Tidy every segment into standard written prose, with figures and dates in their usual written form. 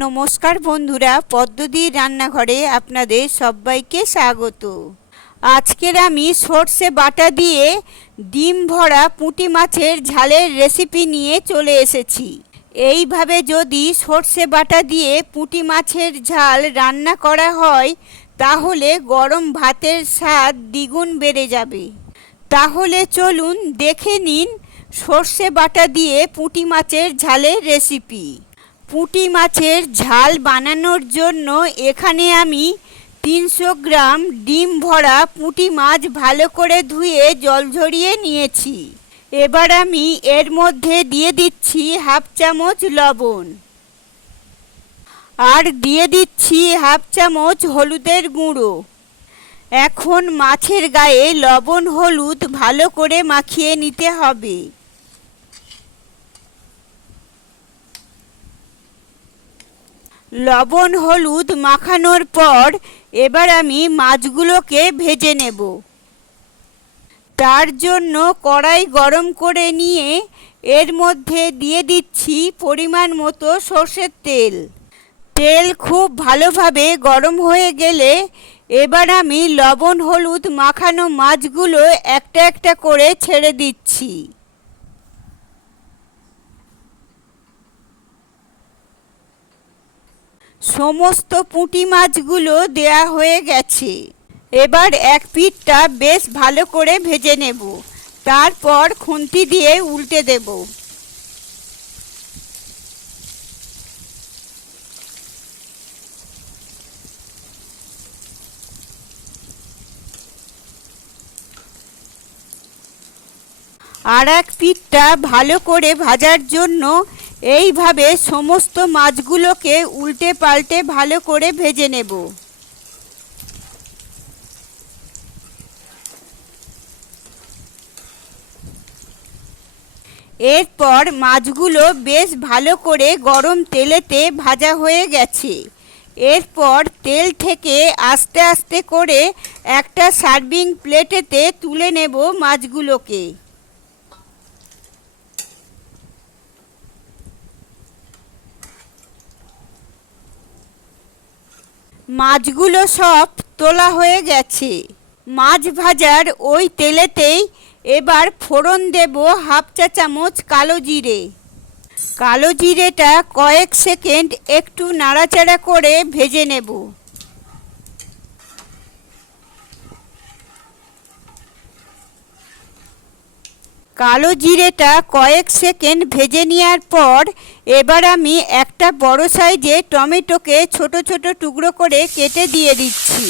নমস্কার বন্ধুরা, পদ্মদির রান্নাঘরে আপনাদের সবাইকে স্বাগত। আজকের আমি সর্ষে বাটা দিয়ে ডিম ভরা পুঁটি মাছের ঝালের রেসিপি নিয়ে চলে এসেছি। এইভাবে যদি সর্ষে বাটা দিয়ে পুঁটি মাছের ঝাল রান্না করা হয় তাহলে গরম ভাতের স্বাদ দ্বিগুণ বেড়ে যাবে। তাহলে চলুন দেখে নিন সর্ষে বাটা দিয়ে পুঁটি মাছের ঝালের রেসিপি। পুঁটি মাছের ঝাল বানানোর জন্য এখানে আমি 300 গ্রাম ডিম ভরা পুঁটি মাছ ভালো করে ধুয়ে জল ঝরিয়ে নিয়েছি। এবার আমি এর মধ্যে দিয়ে দিচ্ছি হাফ চামচ লবণ আর দিয়ে দিচ্ছি হাফ চামচ হলুদের গুঁড়ো। এখন মাছের গায়ে লবণ হলুদ ভালো করে মাখিয়ে নিতে হবে। লবণ হলুদ মাখানোর পর এবার আমি মাছগুলোকে ভেজে নেব। তার জন্য কড়াই গরম করে নিয়ে এর মধ্যে দিয়ে দিচ্ছি পরিমাণ মতো সর্ষের তেল। তেল খুব ভালোভাবে গরম হয়ে গেলে এবার আমি লবণ হলুদ মাখানো মাছগুলো একটা একটা করে ছেড়ে দিচ্ছি। সমস্ত পুঁটি মাছগুলো দেয়া হয়ে গেছে। এবার এক পিঠটা বেশ ভালো করে ভেজে নেব, তারপর খুন্তি দিয়ে উল্টে দেব। আর এক পিঠটা ভালো করে ভাজার জন্য এইভাবে সমস্ত মাছগুলোকে উল্টে পাল্টে ভালো করে ভেজে নেব। এরপর মাছগুলো বেশ ভালো করে গরম তেলেতে ভাজা হয়ে গেছে। এরপর তেল থেকে আস্তে আস্তে করে একটা সার্ভিং প্লেটেতে তুলে নেব মাছগুলোকে। মাছগুলো সব তোলা হয়ে গেছে। মাছ ভাজার ওই তেলেতেই এবার ফোড়ন দেব হাফ চা চামচ কালো জিরে। কালো জিরেটা কয়েক সেকেন্ড একটু নাড়াচাড়া করে ভেজে নেব। কালো জিরেটা কয়েক সেকেন্ড ভেজে নেওয়ার পর এবার আমি একটা বড় সাইজে টমেটোকে ছোট ছোট টুকরো করে কেটে দিয়ে দিচ্ছি।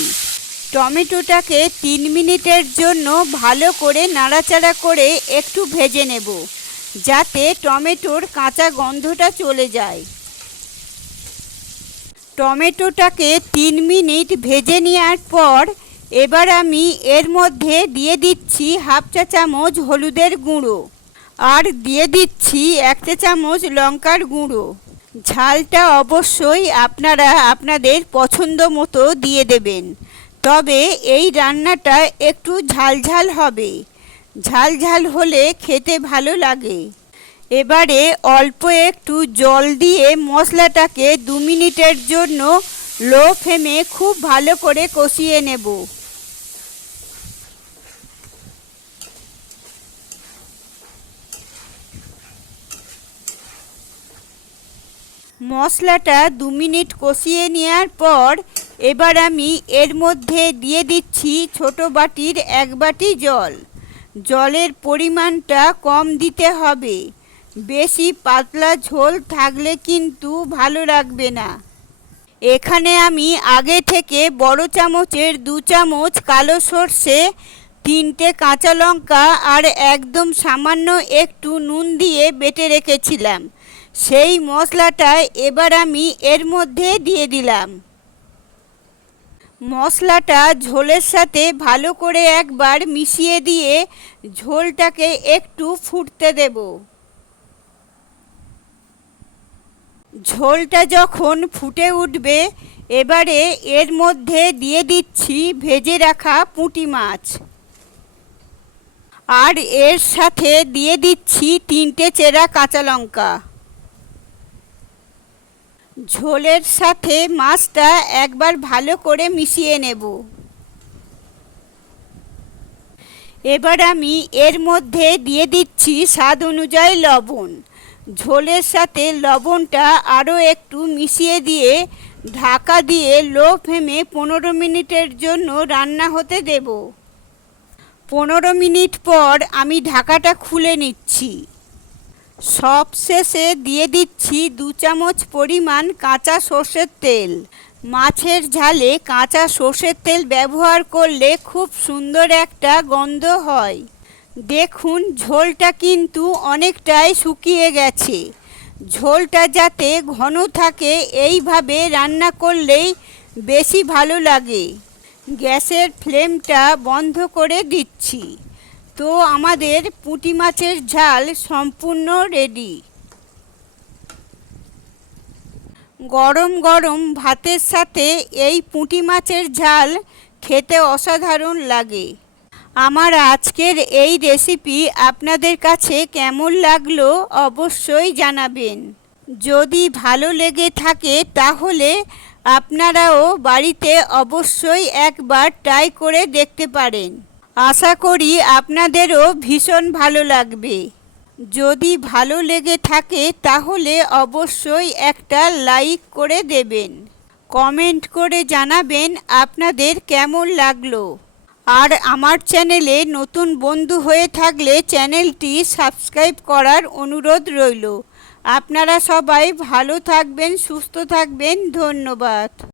টমেটোটাকে 3 মিনিটের জন্য ভালো করে নাড়াচাড়া করে একটু ভেজে নেব, যাতে টমেটোর কাঁচা গন্ধটা চলে যায়। টমেটোটাকে 3 মিনিট ভেজে নেওয়ার পর এবার আমি এর মধ্যে দিয়ে দিচ্ছি হাফ চা চামচ হলুদের গুঁড়ো আর দিয়ে দিচ্ছি 1 চা চামচ লঙ্কার গুঁড়ো। ঝালটা অবশ্যই আপনারা আপনাদের পছন্দ মতো দিয়ে দেবেন, তবে এই রান্নাটা একটু ঝালঝাল হবে। ঝালঝাল হলে খেতে ভালো লাগে। এবারে অল্প একটু জল দিয়ে মশলাটাকে 2 মিনিটের জন্য লো ফ্লেমে খুব ভালো করে কষিয়ে নেব। মশলাটা 2 মিনিট কষিয়ে নেওয়ার পর এবার আমি এর মধ্যে দিয়ে দিচ্ছি ছোট বাটির 1 বাটি জল। জলের পরিমাণটা কম দিতে হবে, বেশি পাতলা ঝোল থাকলে কিন্তু ভালো লাগবে না। এখানে আমি আগে থেকে বড় চামচের 2 চামচ কালো সর্ষে, 3টে কাঁচা লঙ্কা আর একদম সামান্য একটু নুন দিয়ে বেটে রেখেছিলাম। সেই মশলাটা এবার আমি এর মধ্যে দিয়ে দিলাম। মশলাটা ঝোলের সাথে ভালো করে একবার মিশিয়ে দিয়ে ঝোলটাকে একটু ফুটতে দেব। ঝোলটা যখন ফুটে উঠবে এবারে এর মধ্যে দিয়ে দিচ্ছি ভেজে রাখা পুঁটি মাছ আর এর সাথে দিয়ে দিচ্ছি 3টে চেরা কাঁচা লঙ্কা। ঝোলের সাথে মাছটা একবার ভালো করে মিশিয়ে নেব। এবার আমি এর মধ্যে দিয়ে দিচ্ছি স্বাদ অনুযায়ী লবণ। ঝোলের সাথে লবণটা আরও একটু মিশিয়ে দিয়ে ঢাকা দিয়ে লো ফ্লেমে 15 মিনিটের জন্য রান্না হতে দেব। 15 মিনিট পর আমি ঢাকাটা খুলে নিচ্ছি। সবশেষে দিয়ে দিচ্ছি 2 চামচ পরিমাণ কাঁচা সর্ষের তেল। মাছের ঝালে কাঁচা সর্ষের তেল ব্যবহার করলে খুব সুন্দর একটা গন্ধ হয়। দেখুন ঝোলটা কিন্তু অনেকটাই শুকিয়ে গেছে। ঝোলটা যাতে ঘন থাকে এইভাবে রান্না করলেই বেশি ভালো লাগে। গ্যাসের ফ্লেমটা বন্ধ করে দিচ্ছি। তো আমাদের পুঁটি মাছের ঝাল সম্পূর্ণ রেডি। গরম গরম ভাতের সাথে এই পুঁটি মাছের ঝাল খেতে অসাধারণ লাগে। আমার আজকের এই রেসিপি আপনাদের কাছে কেমন লাগলো অবশ্যই জানাবেন। যদি ভালো লেগে থাকে তাহলে আপনারাও বাড়িতে অবশ্যই একবার ট্রাই করে দেখতে পারেন। আশা করি আপনাদেরও ভীষণ ভালো লাগবে। যদি ভালো লেগে থাকে তাহলে অবশ্যই একটা লাইক করে দেবেন। কমেন্ট করে জানাবেন আপনাদের কেমন লাগলো। আর আমার চ্যানেলে নতুন বন্ধু হয়ে থাকলে চ্যানেলটি সাবস্ক্রাইব করার অনুরোধ রইল। আপনারা সবাই ভালো থাকবেন, সুস্থ থাকবেন। ধন্যবাদ।